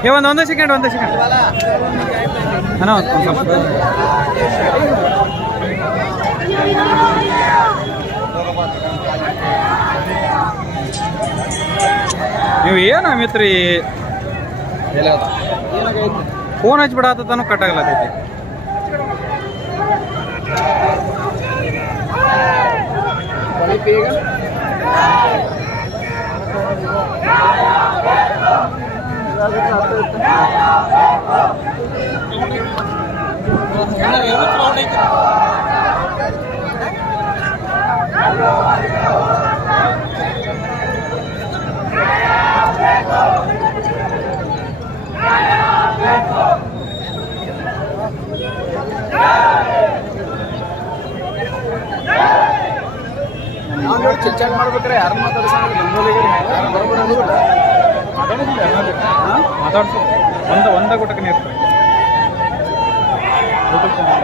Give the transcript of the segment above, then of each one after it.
ಏ ಒಂದು ಒಂದೇ ಸೆಕೆಂಡ್ ಒಂದೇ ಸೆಕೆಂಡ್ ಅಣ್ಣ ನೀವು ಏನು ಮಿತ್ರಿ? ಫೋನ್ ಹಚ್ಬಿಡತ್ತಾನು ಕಟ್ ಆಗ್ಲತ್ತೈತಿ ನಾವು ಚಿಲ್ಚಾಟ್ ಮಾಡ್ಬೇಕ್ರೆ ಯಾರು ಮಾತಾಡ್ಸಂದ್ರೆ ಮಾತಾಡ್ಸು ಒಂದ ಒಂದ ಗುಟಕನೇ ಇರ್ತಾರೆ ಯೂಟ್ಯೂಬ್ ಚಾನಲ್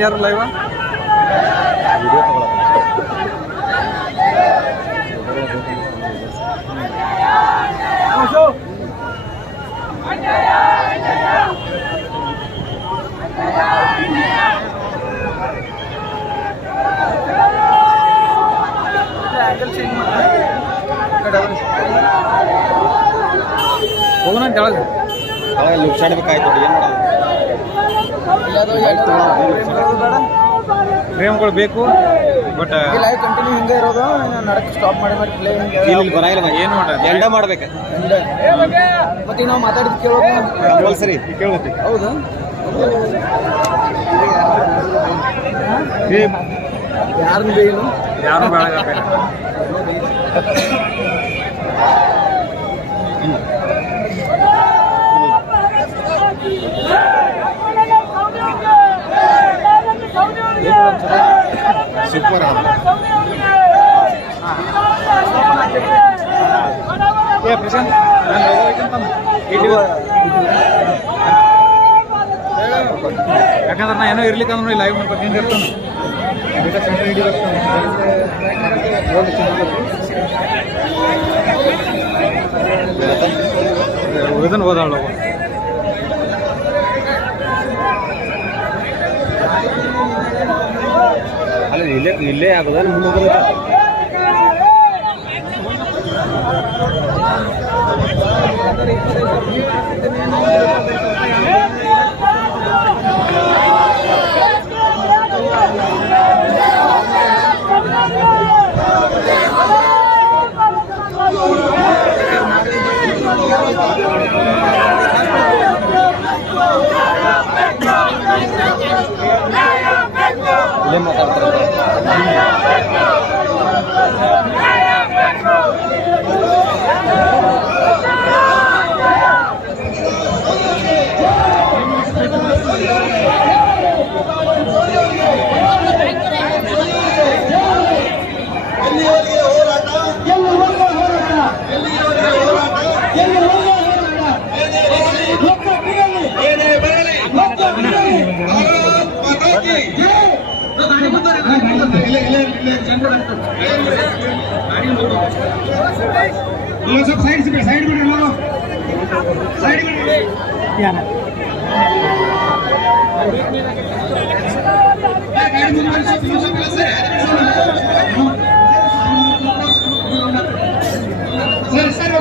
ಯಾರು ಲೈವ ಹೋಗೋಣ ಅಂತ ಹೇಳೋದು ಲುಚ್ಚಾಡ್ಬೇಕಾಯ್ತು ಏನು ಫ್ರೇಮ್ಗಳು ಬೇಕು ಬಟ್ ಲೈವ್ ಕಂಟಿನ್ಯೂ ಹಿಂಗೆ ಇರೋದು ನಡಕ್ಕೆ ಸ್ಟಾಪ್ ಮಾಡಿ ಮಾಡಿ ಪ್ಲೇ ಹಿಂಗೆ ಇಲ್ಲಿ ಬರಂಗಿಲ್ಲ ಏನು ಮಾಡೋದು? ಎಂಡ ಮಾಡ್ಬೇಕು. ಮತ್ತೆ ನಾವು ಮಾತಾಡಿದ್ ಕೇಳೋದು ಕಂಪಲ್ಸರಿ ಕೇಳುತ್ತೆ ಹೌದು? ಯಾರು ಬೇಯಿಲು ಯಾರು ಬೇಡ ಸೂಪರ್ ನಾನು ಯಾಕಂದ್ರೆ ನಾ ಏನೋ ಇರ್ಲಿಕ್ಕೆ ಅಂದ್ರೆ ಲೈವ್ ಮಾಡ್ಕೊಂಡು ಇರ್ತಾನೆ. ಅದಕ್ಕೆ ಸೆಂಟ್ರ್ ಇದನ್ನು ಅಲ್ಲ ಇಲ್ಲೇ ಇಲ್ಲೇ ಆಗೋದ? ಮುಂದೆ Yeah. सब साइड से साइड में लो साइड में क्या है गाड़ी में सब सब सर सर सर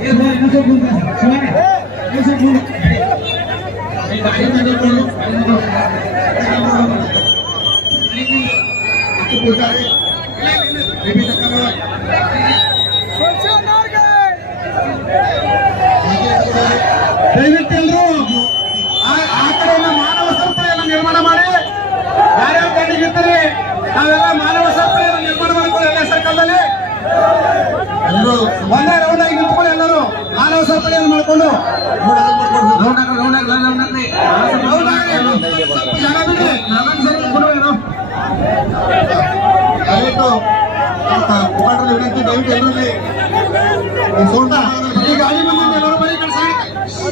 ये सब ये सब ದಯವಿಟ್ಟೆಲ್ಲರೂ ಆ ಕಡೆಯಿಂದ ಮಾನವ ಸರಪಳಿಯನ್ನು ನಿರ್ಮಾಣ ಮಾಡಿ ಯಾರ್ಯಾರು ಕಣ್ಣಿಗಿರ್ತಾರೆ ನಾವೆಲ್ಲ ಮಾನವ ಸರಪಳಿಯನ್ನು ನಿರ್ಮಾಣ ಮಾಡ್ಕೊಳ್ಳಿ ಎಲ್ಲ ಸರ್ಕಾರದಲ್ಲಿ ಎಲ್ಲರೂ ಒಂದೇ ರೌಂಡ್ ಆಗಿ ನಿಂತ್ಕೊಂಡು ಎಲ್ಲರೂ ಮಾನವ ಸರಪಳಿಯನ್ನು ಮಾಡಿಕೊಂಡು ದಯವಿಟ್ಟು ಮುಖಂಡರಲ್ಲಿ ವಿನಂತಿ ದಯವಿಟ್ಟು ಎಲ್ಲರಲ್ಲಿ ಸೌಂಡ್ ಈ ಗಾಡಿ ಮುಂದಿನ ಎಲ್ಲರೂ ಬರೀ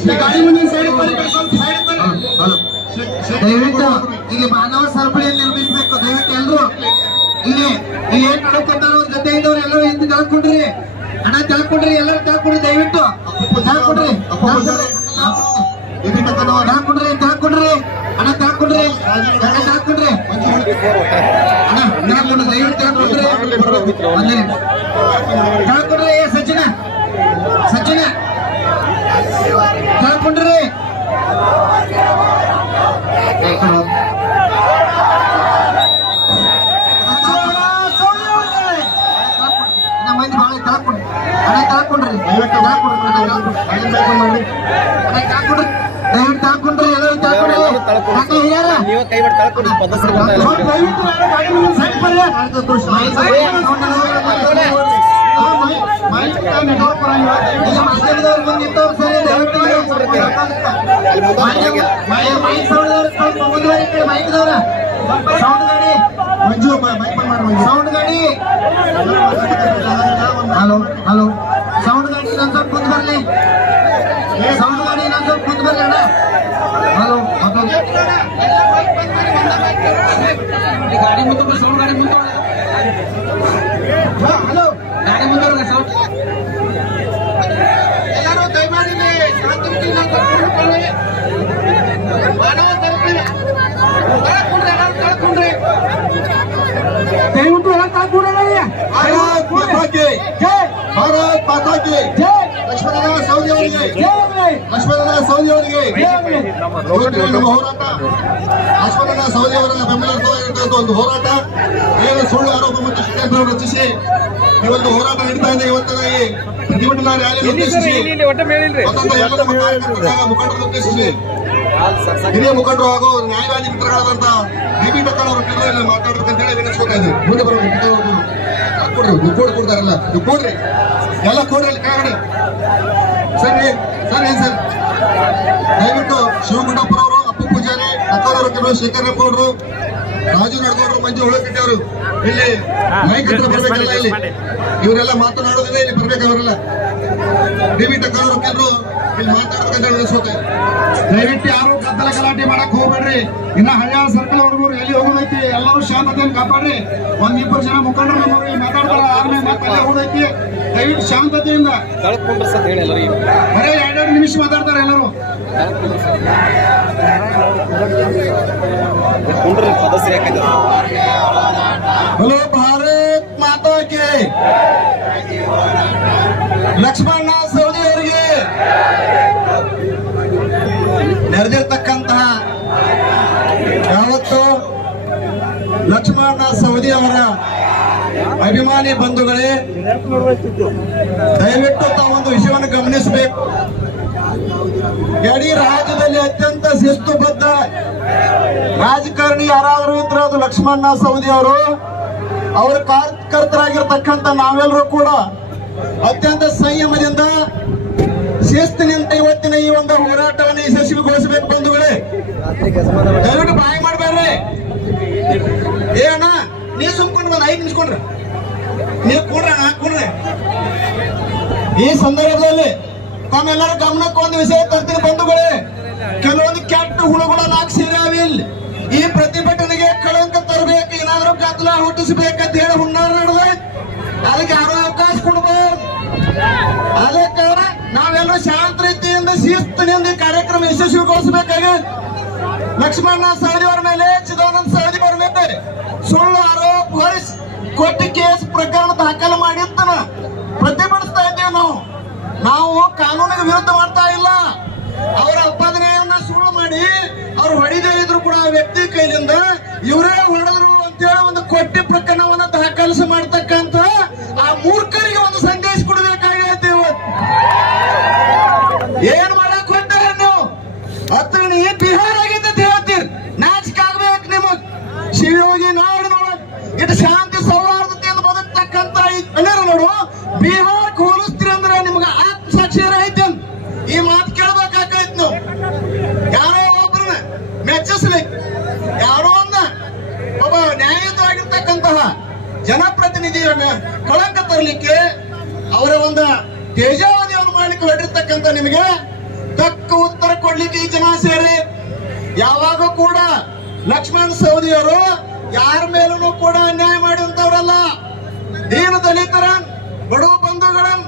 ಈ ಗಾಡಿ ಮುಂದಿನ ಸೈಡ್ ಬರೀ ಈ ಕಡೆ ಸ್ವಲ್ಪ side ಬರ್ರಿ. ದಯವಿಟ್ಟು ಇಲ್ಲಿ ಮಾನವ ಸರಪಳಿಯಲ್ಲಿ ನಿರ್ಮಿಸಬೇಕು ದಯವಿಟ್ಟು ಎಲ್ಲರೂ ಇಲ್ಲಿ ಇಲ್ಲಿ ಏನ್ ಮಾಡ್ಕೊಂತಾರ ಅವ್ರ ಜೊತೆ ಇದ್ದವ್ರು ಎಲ್ಲರೂ ಹಿಂದೆ ತಿಳ್ಕೊಂಡ್ರಿ ಹಣ ತಿಳ್ಕೊಂಡ್ರಿ ಎಲ್ಲರೂ ತಿಳ್ಕೊಂಡ್ರಿ ದಯವಿಟ್ಟು ತೆಳ್ಕೊಂಡ್ರಿ ತೆಳ್ಕೊಂಡ್ರಿ ತೆಳ್ಕೊಂಡ್ರಿ ಹಣ ತೆಳ್ಕೊಂಡ್ರಿ ಹಣ ತೆಳ್ಕೊಂಡ್ರಿ ಅಣ್ಣ ತೆಳ್ಕೊಂಡ್ರಿ ದಯವಿಟ್ಟು ತೆಳ್ಕೊಂಡ್ರಿ ಒಂದೇ ತೆಳ್ಕೊಂಡ್ರಿ ಏ ಸಚಿನ ಸಚಿನ ತೆಳ್ಕೊಂಡ್ರಿ ಮಂದಿ ಭಾಳ ತಳ್ಕೊಂಡ್ರಿ ಹಣ ತಳ್ಕೊಂಡ್ರಿ ದಯವಿಟ್ಟು ತಳ್ಕೊಂಡ್ರಿ ಎಲ್ಲರೂ ಹಿರಿಯರ? ನೀವೇ ಕೈ ಬಿಟ್ಟು ತಳ್ಕೊಂಡು ಸ್ವಲ್ಪ ದಯವಿಟ್ಟು ಯಾರು ಗಾಡಿ ಮುಂದೆ side ಬರ್ರಿ. ಆ, ಮೈ- ಮೈ- network ಬರಂಗಿಲ್ಲ. ದಯವಿಟ್ಟು ಮಾಧ್ಯಮದವ್ರು ಬಂದು ನಿಂತವ್ರು ಸರಿ, ದಯವಿಟ್ಟು ಮೈ- ಮೈ- ಮೈ ಸೌಂಡ್ದವ್ರು ಸ್ವಲ್ಪ ಮುಂದುವರಿ ಈ ಕಡೆ ಮೈಕ್ದವ್ರ. ಸೌಂಡ್ ಗಾಡಿ ಸೌಂಡ್ ಗಾಡಿ ಹಲೋ ಹಲೋ ಸೌಂಡ್ ಗಾಡಿ ಇನ್ನೊಂದ್ ಸ್ವಲ್ಪ ಮುಂದೆ ಬರ್ಲಿ ಸೌಂಡ್ ಗಾಡಿ ಇನ್ನೊಂದ್ ಸ್ವಲ್ಪ ಮುಂದೆ ಬರ್ಲಿ ಅಣ್ಣ ಹಲೋ ಗಾಡಿ ಮುಂದೆ ಸೌಂಡ್ ಗಾಡಿ ಮುಂದೆ ಹಲೋ ಗಾಡಿ ಮುಂದೆ ಸೌಂಡ್ ಎಲ್ಲರೂ ದಯಮಾಡಿ ಇಲ್ಲಿ ಶಾಂತಿ ರೀತಿಯಿಂದ ಕೂತ್ಕೊಳ್ಳಿ. ಮಾನವ ಸರಪಳಿ. ತಳ್ಕೊಂಡ್ರಿ, ಎಲ್ಲರೂ ತಳ್ಕೊಂಡ್ರಿ. ದಯವಿಟ್ಟು ಎಲ್ಲ ತಳ್ಕೊಂಡ್ರಿ. ಭಾರತ್ ಮಾತಾ ಕಿ ಜೈ ಭಾರತ್ ಮಾತಾ ಕಿ ಜೈ ಲಕ್ಷ್ಮಣನ ಸೌದಿ ಅವರಿಗೆ ಲಕ್ಷ್ಮಣನ ಸೌದಿ ಅವರಿಗೆ. ಹೋರಾಟ. ಲಕ್ಷ್ಮಣನ ಸೌದಿ ಅವರ ಬೆಂಬಲಿತವಾಗಿರ್ತಕ್ಕಂಥ ಒಂದು ಹೋರಾಟ. ಏನು ಸುಳ್ಳು ಆರೋಪ ಮತ್ತು ಷಡ್ಯಂತ್ರ ರಚಿಸಿ ಈ ಒಂದು ಹೋರಾಟ ನಡೀತಾ ಇದೆ ಇವತ್ತಿನ ಈ ಪ್ರತಿಭಟನಾ ರ್ಯಾಲಿ ಉದ್ದೇಶಿಸಿ. ಮುಖಂಡರನ್ನು ಉದ್ದೇಶಿಸಿ. ಹಿರಿಯ ಮುಖಂಡರು ಹಾಗೂ ನ್ಯಾಯವಾದಿ ಮಿತ್ರಗಳಾದಂತಹ ಬಿ ಬಿ ಡಕ್ಕಲ್ ಅವರು ಇಲ್ಲಿ ಮಾತಾಡ್ಬೇಕಂತ ಹೇಳಿ ವಿನಿಸ್ಕೊತಾ ಇದ್ದೀವಿ. ಮುಂದೆ ಬರೋದು ಕೊಡ್ರಿ ನೀವು ಕೊಡ್ ಕೊಡ್ತಾರಲ್ಲ. ನೀವು ಕೊಡ್ರಿ. ಎಲ್ಲ ಕೊಡ್ರಿ ಅಲ್ಲಿ ಕೆಳಗಡೆ. ಸರಿ ಸರ್ ಏನ್ ಸರ್? ದಯವಿಟ್ಟು ಶಿವಗುಂಡಪ್ಪನವರು ಅಪ್ಪು ಪೂಜಾರಿ ಅಕ್ಕವರು ಕೆಲವು ಶೇಖರಪ್ಪ ಅವರು ರಾಜು ನಡ್ಕೊಂಡ್ರು ಮಂಜು ಹುಳಕಟ್ಟಿ ಅವರು ಇಲ್ಲಿ ಮೈಕ್ ಹತ್ರ ಬರ್ಬೇಕಲ್ಲ ಇಲ್ಲಿ. ಇವರೆಲ್ಲ ಮಾತನಾಡೋದ್ರೆ ಇಲ್ಲಿ ಬರ್ಬೇಕು ಅವರೆಲ್ಲ ಟಕ್ಕವರು ಕೆಲವರು ಇಲ್ಲಿ ಮಾತಾಡ್ಬೇಕಂತ ಅನಿಸುತ್ತೆ ದಯವಿಟ್ಟು ಯಾರು ಗದ್ದಲ ಗಲಾಟೆ ಮಾಡಕ್ ಹೋಗ್ಬೇಡ್ರಿ. ಇನ್ನ ಹಳ್ಯಾಳ ಸರ್ಕಲ್ ಹುಡುಗರು ಎಲ್ಲಿ ಹೋಗೋದೈತಿ? ಎಲ್ಲರೂ ಶಾಂತತೆಯನ್ನು ಕಾಪಾಡ್ರಿ. ಒಂದ್ ಇಬ್ಬರು ಜನ ಮುಖಂಡರು ನಮ್ಮವ್ರು ಇಲ್ಲಿ ಮಾತಾಡ್ತಾರ ಆರ್ಮಿ ಅಲ್ಲೇ ಹೋಗೋದೈತಿ. ದಯವಿಟ್ಟು ಶಾಂತತೆಯಿಂದ ತಳ್ಕೊಂಡ್ರೆ ಸರ್ ಹೇಳಿ ಎಲ್ಲರೂ ಬರೇ ಎರಡೆರಡು ನಿಮಿಷ ಮಾತಾಡ್ತಾರೆ ಎಲ್ಲರೂ. ಕುಂಡ್ರಿ ಪದಸ್ರಿ ಯಾಕಂದ್ರೆ? ಹಲೋ ಭಾರತ್ ಮಾತಾ ಕಿ ಲಕ್ಷ್ಮಣ ಸೌದಿ ಅವರಿಗೆ. ನೆರೆದಿರ್ತಕ್ಕಂತಹ ಯಾವತ್ತು ಲಕ್ಷ್ಮಣ ಸೌದಿ ಅವರ ಅಭಿಮಾನಿ ಬಂಧುಗಳೇ, ದಯವಿಟ್ಟು ತಾವೊಂದು ವಿಷಯವನ್ನು ಗಮನಿಸಬೇಕು. ಇಡೀ ರಾಜ್ಯದಲ್ಲಿ ಅತ್ಯಂತ ಶಿಸ್ತುಬದ್ಧ ರಾಜಕಾರಣಿ ಯಾರಾದರೂ ಇದ್ರೆ ಅದು ಲಕ್ಷ್ಮಣ ಸೌದಿ ಅವರು. ಅವರ ಕಾರ್ಯಕರ್ತರಾಗಿರ್ತಕ್ಕಂಥ ನಾವೆಲ್ಲರೂ ಕೂಡ ಅತ್ಯಂತ ಸಂಯಮದಿಂದ ಶಿಸ್ತಿನಿಂದ ಇವತ್ತಿನ ಈ ಒಂದು ಹೋರಾಟವನ್ನು ಯಶಸ್ವಿಗೊಳಿಸಬೇಕು ಬಂಧುಗಳೇ. ದಯವಿಟ್ಟು ಬಾಯಿ ಮಾಡಬೇಡ್ರಿ. ಏನ ನೀ ಸುಮ್ಕೊಂಡು ಬಂದ, ಐದು ಈ ಸಂದರ್ಭದಲ್ಲಿ ತಮ್ಮೆಲ್ಲರ ಗಮನಕ್ಕೆ ಒಂದು ವಿಷಯ ತರ್ತೀನಿ ಬಂಧುಗಳೇ. ಕೆಲವೊಂದು ಕೆಟ್ಟ ಹುಳುಗಳ ನಾಲ್ಕು ಇಲ್ಲಿ ಈ ಪ್ರತಿಭಟನೆಗೆ ಕಳಂಕ ತರಬೇಕು, ಏನಾದರೂ ಗದ್ದಲ ಹುಟ್ಟಿಸ್ಬೇಕಂತ ಹೇಳಿ ಹುನ್ನಾರ ನಡೆದ ಅದಕ್ಕೆ ಯಾರೋ ಅವಕಾಶ ಕೊಡ್ಬೋದು ಅದಕ್ಕೆ ನಾವೆಲ್ಲರೂ ಶಾಂತ ರೀತಿಯಿಂದ ಶಿಸ್ತಿನಿಂದ ಈ ಕಾರ್ಯಕ್ರಮ ಯಶಸ್ವಿಗೊಳಿಸಬೇಕಾಗಿ ಲಕ್ಷ್ಮಣ್ಣ ಸಾಧಿ ಅವರ ಮೇಲೆ, ಚಿದಾನಂದ ಸಾಧಿ ಬರಬೇಕು ಸುಳ್ಳು ಆರೋಪ ಹೊರಿಸಿ ಕೊಟ್ಟಿ ಕೇಸ್ ಪ್ರಕರಣ ದಾಖಲು ಮಾಡಿರ್ತಾನ ಪ್ರತಿಭಟಿಸ್ತಾ ಇದ್ದೇವೆ ನಾವು. ನಾವು ಕಾನೂನಿಗೆ ವಿರುದ್ಧ ಮಾಡ್ತಾ ಇಲ್ಲ. ಅವರ ಅಪಾದನೆಯನ್ನ ಸುಳ್ಳು ಮಾಡಿ ಅವ್ರು ಹೊಡಿದೇ ಇದ್ರು ಕೂಡ ಆ ವ್ಯಕ್ತಿ ಕೈಲಿಂದ ಇವರೇ ಹೊಡೆದ್ರು ಅಂತೇಳಿ ಒಂದು ಕೊಟ್ಟಿ ಪ್ರಕರಣವನ್ನ ದಾಖಲಿಸಿ ಮಾಡ್ತಕ್ಕಂತ ಆ ಮೂರ್ಖರಿಗೆ ಒಂದು ಸಂದೇಶ ಕೊಡಬೇಕಾಗೈತೆ ಇವತ್ತು ಏನ್ ಮಾಡಕ್ ಹೊಂಟಾರ ನೀವು ಹತ್ರ ನೀ ಬಿಹಾರ ಆಗಿದ್ದ ಹೇಳ್ತೀರಿ ನಾಚಿಕೆ ಆಗ್ಬೇಕು ನಿಮಗ್ ಶಿವಯೋಗಿ ನಾಡು ನೋಡ್ ಇಟ್ಟು ಶಾಂತಿ ಸೌಹಾರ್ದತೆಯಿಂದ ಬದುಕ್ತಕ್ಕಂತ ಈ ಕಣ್ಣಿರ ನೋಡು ಬಿಹಾರಕ್ಕೆ ಹೋಲಿಸ್ತೀರಿ ಅಂದ್ರೆ ನಿಮ್ಗೆ ಆತ್ಮಸಾಕ್ಷಿ ಐತೆ ಈ ಮಾತು ಕೇಳಿ ಜನಪ್ರತಿನಿಧಿಯ ಮೇ- ಕಳಂಕ ತರಲಿಕ್ಕೆ ಅವರ ಒಂದು ತೇಜಾವಧಿಯನ್ನು ಮಾಡ್ಲಿಕ್ಕೆ ಹೊರಟಿರ್ತಕ್ಕಂಥ ನಿಮಗೆ ತಕ್ಕ ಉತ್ತರ ಕೊಡ್ಲಿಕ್ಕೆ ಈ ಜನ ಸೇರಿ. ಯಾವಾಗ ಕೂಡ ಲಕ್ಷ್ಮಣ್ ಸವದಿಯವರು ಯಾರ ಮೇಲೂ ಕೂಡ ಅನ್ಯಾಯ ಮಾಡಿದಂತವ್ರಲ್ಲ ದೀನ ದಲಿತರನ್, ಬಡವ ಬಂಧುಗಳನ್,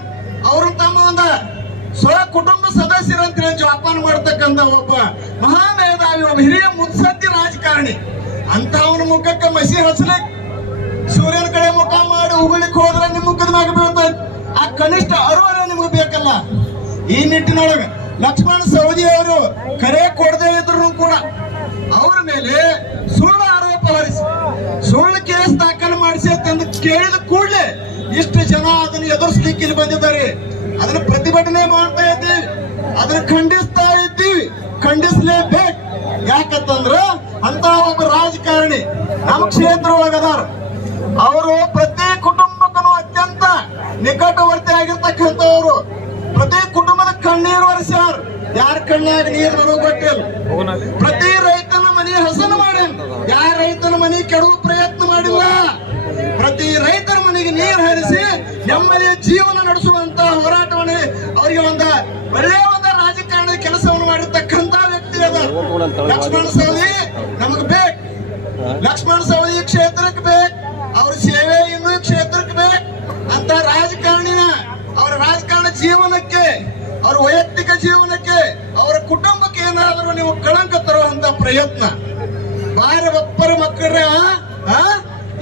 ಅವರು ತಮ್ಮ ಒಂದು ಸ್ವ ಕುಟುಂಬ ಸದಸ್ಯರಂತ ಜೋಪಾನ ಮಾಡತಕ್ಕಂತ ಒಬ್ಬ ಮಹಾ ಒಬ್ಬ ಹಿರಿಯ ಮುತ್ಸದ್ದಿ ರಾಜಕಾರಣಿ. ಅಂತವನ ಮುಖಕ್ಕೆ ಮಸಿ ಹಸಲಿ ಸೂರ್ಯನ ಕಡೆ ಮುಖ ಮಾಡಿ ಉಗುಳಿಕ್ ಹೋದ್ರೆ ನಿಮ್ಮ ಮುಖದ ಮ್ಯಾಗ ಬೀಳ್ತೈತಿ ಆ ಕನಿಷ್ಠ ಅರುವರ ನಿಮ್ಗೆ ಬೇಕಲ್ಲ. ಈ ನಿಟ್ಟಿನೊಳಗೆ ಲಕ್ಷ್ಮಣ ಸವದಿ ಅವರು ಕರೆ ಕೊಡದೇ ಇದ್ರು ಕೂಡ ಅವರ ಮೇಲೆ ಸುಳ್ಳು ಆರೋಪ ಹೊರಿಸಿ, ಸುಳ್ಳು ಕೇಸ್ ದಾಖಲು ಮಾಡಿಸಿ ಅಂತ ಕೇಳಿದ ಕೂಡಲೇ ಇಷ್ಟು ಜನ ಅದನ್ನು ಎದುರಿಸ್ಲಿಕ್ಕೆ ಇಲ್ಲಿ ಬಂದಿದ್ದಾರೆ. ಅದನ್ನ ಪ್ರತಿಭಟನೆ ಮಾಡ್ತಾ ಇದ್ದೀವಿ. ಅದನ್ನ ಖಂಡಿಸ್ತಾ ಇದ್ದೀವಿ. ಖಂಡಿಸ್ಲೇಬೇಕು. ಯಾಕಂತಂದ್ರ ಅಂತ ಒಬ್ಬ ರಾಜಕಾರಣಿ ನಮ್ಮ ಕ್ಷೇತ್ರ ಒಳಗದಾರ ಅವರು ಪ್ರತಿ ನಿಕಟವರ್ತಿ ಆಗಿರ್ತಕ್ಕಂಥವ್ರು ಪ್ರತಿ ಕುಟುಂಬದ ಕಣ್ಣೀರು ಒರೆಸ್ಯಾರ. ಯಾರ ಕಣ್ಣಾಗ ನೀರು ಬರೋದು ಹೋಗೋಣಲ್ಲಿ ಪ್ರತಿ ರೈತನ ಮನೆ ಹಸನು ಮಾಡಿ. ಯಾರ ರೈತನ ಮನೆ ಕೆಡುವ ಪ್ರಯತ್ನ ಮಾಡಿಲ್ಲ. ಪ್ರತಿ ರೈತರ ಮನೆಗೆ ನೀರು ಹರಿಸಿ ನೆಮ್ಮದಿಯ ಜೀವನ ನಡೆಸುವಂತ ಹೋರಾಟವನ್ನು ಅವರಿಗೆ ಒಂದ ಒಳ್ಳೆಯ ಒಂದು ರಾಜಕಾರಣದ ಕೆಲಸವನ್ನು ಮಾಡಿರ್ತಕ್ಕಂತ ವ್ಯಕ್ತಿ ಅದ ಲಕ್ಷ್ಮಣ ಸವದಿ ನಮಗ್ ಬೇಕು ಲಕ್ಷ್ಮಣ ಸವದಿ ಈ ಕ್ಷೇತ್ರಕ್ಕೆ ಬೇಕು ಅವ್ರ ಸೇವೆ ಇನ್ನೂ ಈ ಕ್ಷೇತ್ರಕ್ಕೆ ಬೇಕು ಅಂತ ರಾಜಕಾರಣಿನ ಅವರ ರಾಜಕಾರಣ ಜೀವನಕ್ಕೆ ಅವ್ರ ವೈಯಕ್ತಿಕ ಜೀವನಕ್ಕೆ ಅವರ ಕುಟುಂಬಕ್ಕೆ ಏನಾದರೂ ನೀವು ಕಳಂಕ ತರುವಂತ ಪ್ರಯತ್ನ. ಬಾರಿ ಒಬ್ಬರ ಮಕ್ಕಳ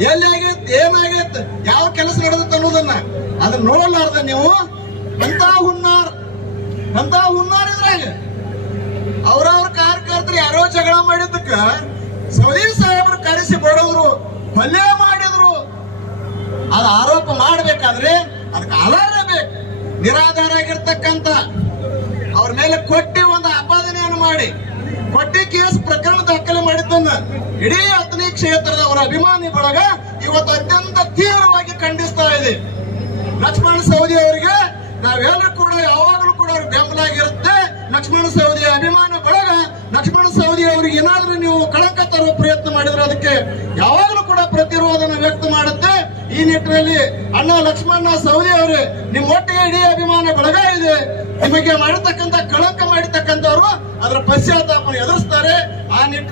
ಎಲ್ಲಿ ಆಗೈತ್ ಏನಾಗೈತ್, ಯಾವ ಕೆಲಸ ನಡೆದತ್ತ ಅನ್ನೋದನ್ನ ಅದನ್ನ ನೋಡಲಾರ್ದ ನೀವು. ಅಂತ ಹುನ್ನಾರ್. ಅಂತ ಹುನ್ನಾರ್ ಇದ್ರಾಗ ಅವ್ರವ್ರ ಕಾರ್ಯಕರ್ತರು ಯಾರೋ ಜಗಳ ಮಾಡಿದ್ದಕ್ಕ ಸೌದಿ ಸಾಹೇಬರು ಕರೆಸಿ ಬಡವರು ಮಲ್ಲೆ ಮಾಡಿದ್ರು. ಅದ ಆರೋಪ ಮಾಡ್ಬೇಕಾದ್ರೆ ಅದಕ್ಕೆ ಆಧಾರ ಬೇಕು. ನಿರಾಧಾರ ಆಗಿರ್ತಕ್ಕಂತ ಅವ್ರ ಮೇಲೆ ಕೊಟ್ಟಿ ಒಂದು ಆಪಾದನೆಯನ್ನು ಮಾಡಿ. ಕೊಟ್ಟಿ ಕೇಸ್ ಪ್ರಕರಣ ದಾಖಲೆ ಮಾಡಿದ್ದನ್ನ ಇಡೀ ಹತ್ತನೇ ಕ್ಷೇತ್ರದ ಅವರ ಅಭಿಮಾನಿ ಬಳಗ ಇವತ್ತು ಅತ್ಯಂತ ತೀವ್ರವಾಗಿ ಖಂಡಿಸ್ತಾ ಇದೆ. ಲಕ್ಷ್ಮಣ ಸವದಿ ಅವರಿಗೆ ನಾವೆಲ್ಲರೂ ಕೂಡ ಯಾವಾಗಲೂ ಕೂಡ ಅವ್ರ ಬೆಂಬಲ ಆಗಿರುತ್ತೆ ಲಕ್ಷ್ಮಣ ಸವದಿ ಅಭಿಮಾನ ಬಳಗ, ಲಕ್ಷ್ಮಣ ಸವದಿ ಅವರಿಗೆ ಏನಾದ್ರೂ ನೀವು ಕಳಂಕ ತರುವ ಪ್ರಯತ್ನ ಮಾಡಿದ್ರೆ ಅದಕ್ಕೆ ಯಾವಾಗಲೂ ಕೂಡ ಪ್ರತಿರೋಧನ ವ್ಯಕ್ತ ಮಾಡುತ್ತೆ. ಈ ನಿಟ್ಟಿನಲ್ಲಿ ಅಣ್ಣ ಲಕ್ಷ್ಮಣ ಸವದಿ ಅವರೇ, ನಿಮ್ಮ ಒಟ್ಟಿಗೆ ಇಡೀ ಅಭಿಮಾನ ಬಳಗ ಇದೆ. ನಿಮಗೆ ಮಾಡತಕ್ಕಂತ ಕಳಂಕ ಮಾಡಿರ್ತಕ್ಕಂಥವ್ರು ಅದರ ಎದುರಿಸ್ತಾರೆ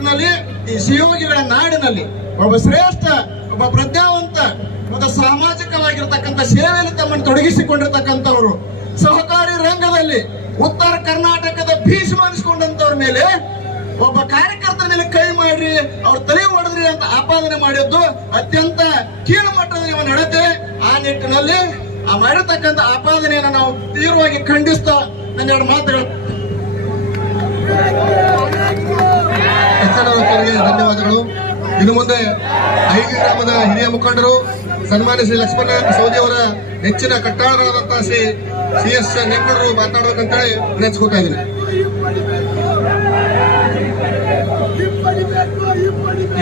ನಿಟ್ಟಿನಲ್ಲಿ ಈ ಶಿವಯೋಗಿಗಳ ನಾಡಿನಲ್ಲಿ ಒಬ್ಬ ಶ್ರೇಷ್ಠ, ಒಬ್ಬ ಪ್ರಜ್ಞಾವಂತ ಒಂದು ಸಾಮಾಜಿಕವಾಗಿರ್ತಕ್ಕಂಥ ಸೇವೆಯಲ್ಲಿ ತಮ್ಮನ್ನು ತೊಡಗಿಸಿಕೊಂಡಿರ್ತಕ್ಕಂಥವ್ರು, ಸಹಕಾರಿ ರಂಗದಲ್ಲಿ ಉತ್ತರ ಕರ್ನಾಟಕದ ಭೀಷ್ಮ ಅನಿಸ್ಕೊಂಡಂತವ್ರ ಮೇಲೆ ಒಬ್ಬ ಕಾರ್ಯಕರ್ತರ ಮೇಲೆ ಕೈ ಮಾಡ್ರಿ, ಅವ್ರ ತಲೆ ಹೊಡೆದ್ರಿ ಅಂತ ಆಪಾದನೆ ಮಾಡಿದ್ದು ಅತ್ಯಂತ ಕೀಳು ಮಟ್ಟದ ನಿಮ್ಮ ನಡತೆ ಆ ನಿಟ್ಟಿನಲ್ಲಿ ಆ ಮಾಡಿರ್ತಕ್ಕಂಥ ಆಪಾದನೆಯನ್ನು ನಾವು ತೀವ್ರವಾಗಿ ಖಂಡಿಸ್ತಾ ನನ್ನೆರಡು ಮಾತುಗಳು. ಎಚ್ಚರವರಿಗೆ ಧನ್ಯವಾದಗಳು. ಇನ್ನು ಮುಂದೆ ಐದು ಗ್ರಾಮದ ಹಿರಿಯ ಮುಖಂಡರು ಸನ್ಮಾನ್ಯ ಶ್ರೀ ಲಕ್ಷ್ಮಣ ಸೌದಿ ಅವರ ನೆಚ್ಚಿನ ಕಟ್ಟಾಳರಾದಂತಹ ಶ್ರೀ ಸಿ ಎಸ್ ನೆಂಕಡರು ಮಾತನಾಡಬೇಕಂತೇಳಿ ವಿನಂತಿಸ್ಕೊತಾ ಇದ್ದೀನಿ.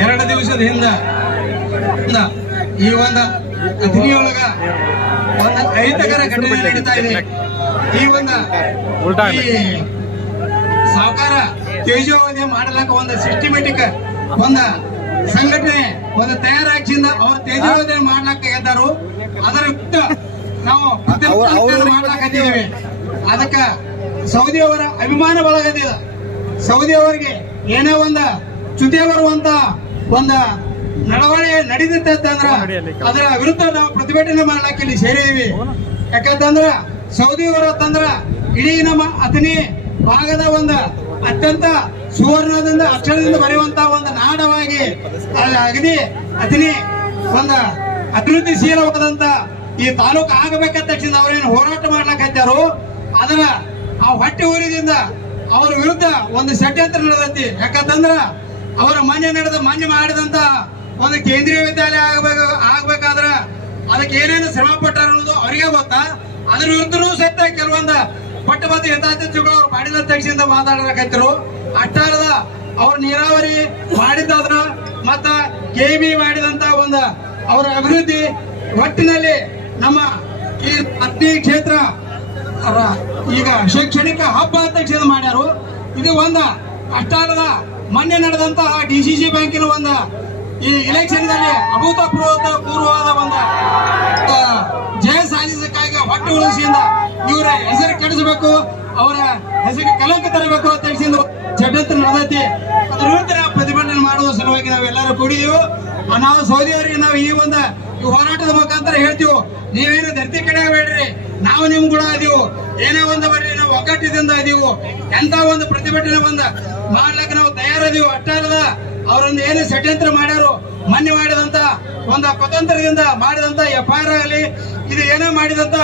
ಎರಡು ದಿವಸದ ಹಿಂದ ಈ ಒಂದು ಅಧಿನಿಯೊಳಗ ಒಂದು ಅಹಿತಕರ ಘಟನೆ ನಡೀತಾ ಇದೆ. ಈ ಒಂದು ಸಾವುಕಾರ ತೇಜೋವಧಿ ಮಾಡಲಕ್ಕ ಒಂದು ಸಿಸ್ಟಮೆಟಿಕ್ ಒಂದ ಸಂಘಟನೆ ಒಂದು ತಯಾರಾಗಿಂದ ಅವ್ರ ತೇಜೋವಧಿ ಮಾಡ್ಲಾಕ ಎದ್ದಾರು ಅದರ ನಾವು ಮಾಡ್ಲಾಕತ್ತಿದ್ದೀವಿ ಅದಕ್ಕ ಸೌದಿ ಅವರ ಅಭಿಮಾನ ಬಳಗದಿದ. ಸೌದಿ ಅವರಿಗೆ ಏನೇ ಒಂದ ಚ್ಯುತಿ ಬರುವಂತ ಒಂದ ನಡವಳಿ ನಡೀತಿತ್ತಂದ್ರ ಅಂದ್ರ ಅದರ ವಿರುದ್ಧ ನಾವು ಪ್ರತಿಭಟನೆ ಮಾಡ್ಲಾಕ ಇಲ್ಲಿ ಸೇರಿದೀವಿ. ಯಾಕಂತಂದ್ರ ಸೌದಿ ಅವರ ತಂದ್ರ ಇಡೀ ನಮ್ಮ ಅತನಿ ಭಾಗದ ಒಂದು ಅತ್ಯಂತ ಸುವರ್ಣದಿಂದ ಅಕ್ಷರದಿಂದ ಬರೆಯುವಂತ ಒಂದು ನಾಡವಾಗಿ ಅಗದಿ ಅತಿನಿ ಒಂದು ಅಭಿವೃದ್ಧಿಶೀಲವಾದಂತ ಈ ತಾಲೂಕು ಆಗಬೇಕಂತ ತಕ್ಷಣ ಅವ್ರೇನು ಹೋರಾಟ ಮಾಡ್ಲಾಕತ್ತಾರೋ ಅದರ ಆ ಹೊಟ್ಟೆ ಊರಿದಿಂದ ಅವರ ವಿರುದ್ಧ ಒಂದು ಷಡ್ಯಂತ್ರ ನಡೆದೈತಿ. ಯಾಕಂತಂದ್ರ ಅವರ ಮಾನ್ಯ ನಡೆದ, ಮಾನ್ಯ ಮಾಡಿದಂತ ಒಂದು ಕೇಂದ್ರೀಯ ವಿದ್ಯಾಲಯ ಆಗಬೇಕು, ಆಗ್ಬೇಕಾದ್ರ ಅದಕ್ಕೆ ಏನೇನು ಶ್ರಮ ಪಟ್ಟಾರ ಅನ್ನೋದು ಅವರಿಗೆ ಗೊತ್ತಾ. ಅದ್ರ ವಿರುದ್ಧನೂ ಸಹಿತ ಕೆಲವೊಂದು ಪಟ್ಟಬದ್ಧ ಹಿತಾಚಿಗಳು ಅವ್ರು ಮಾಡಿದ ತಕ್ಷಣ ಮಾತಾಡಕತ್ತಿರು ಅಟ್ಟಾರದ ಅವ್ರ ನೀರಾವರಿ ಮಾಡಿದ್ದಾದ್ರ ಮತ್ತ ಕೆ ಬಿ ಮಾಡಿದಂತ ಒಂದು ಅವರ ಅಭಿವೃದ್ಧಿ ಒಟ್ಟಿನಲ್ಲಿ ನಮ್ಮ ಈ ಅತಿ ಕ್ಷೇತ್ರ ಈಗ ಶೈಕ್ಷಣಿಕ ಹಬ್ಬ ಕ್ಷೇತ್ರ ಮಾಡ್ಯಾರು. ಇದು ಒಂದ. ಅಷ್ಟಾರದ ಮೊನ್ನೆ ನಡೆದಂತಹ ಡಿ ಸಿ ಸಿ ಬ್ಯಾಂಕಿನ ಒಂದ ಈ ಇಲೆಕ್ಷನ್ನಲ್ಲಿ ಅಭೂತಪೂರ್ವ ಪೂರ್ವವಾದ ಒಂದು ಜಯ ಸಾಧಿಸಕ್ಕಾಗಿ ಹೊಟ್ಟೆ ಉಳಿಸಿಯಿಂದ ಇವರ ಹೆಸರು ಕೆಡಿಸಬೇಕು, ಅವರ ಹೆಸರಿಗೆ ಕಲಂಕ ತರಬೇಕು ಅಂತ ಹೇಳಿಸಿದ ಷಡ್ಯಂತ್ರ ನಡೆದೈತಿ. ಅದ್ರ ನಾವು ಪ್ರತಿಭಟನೆ ಮಾಡುವ ಸಲುವಾಗಿ ನಾವೆಲ್ಲರೂ ಕೂಡಿದೀವಿ ನಾವು ಸೌದಿಯವರಿಗೆ ನಾವು ಈ ಒಂದು ಹೋರಾಟದ ಮುಖಾಂತರ ಹೇಳ್ತೀವಿ, ನೀವೇನು ಧರ್ತಿ ಬೇಡ್ರಿ, ನಾವು ನಿಮ್ ಕೂಡ ಅದೀವು ಏನೇ ಒಂದು ಬರ್ರಿ, ನಾವು ಒಗ್ಗಟ್ಟಿದಿಂದ ಅದೀವು ಎಂತ ಒಂದು ಪ್ರತಿಭಟನೆ ಬಂದ, ಮಾಡ್ಲಿಕ್ಕೆ ನಾವು ತಯಾರದೀವು. ಅಟ್ಟಾರದ ಅವರೊಂದು ಏನು ಷಡ್ಯಂತ್ರ ಮಾಡ್ಯಾರು, ಮೊನ್ನೆ ಮಾಡಿದಂತ, ಒಂದು ಕುತಂತ್ರದಿಂದ ಮಾಡಿದಂತ ಎಫ್ ಆಗಲಿ, ಇದು ಏನೇ ಮಾಡಿದಂತ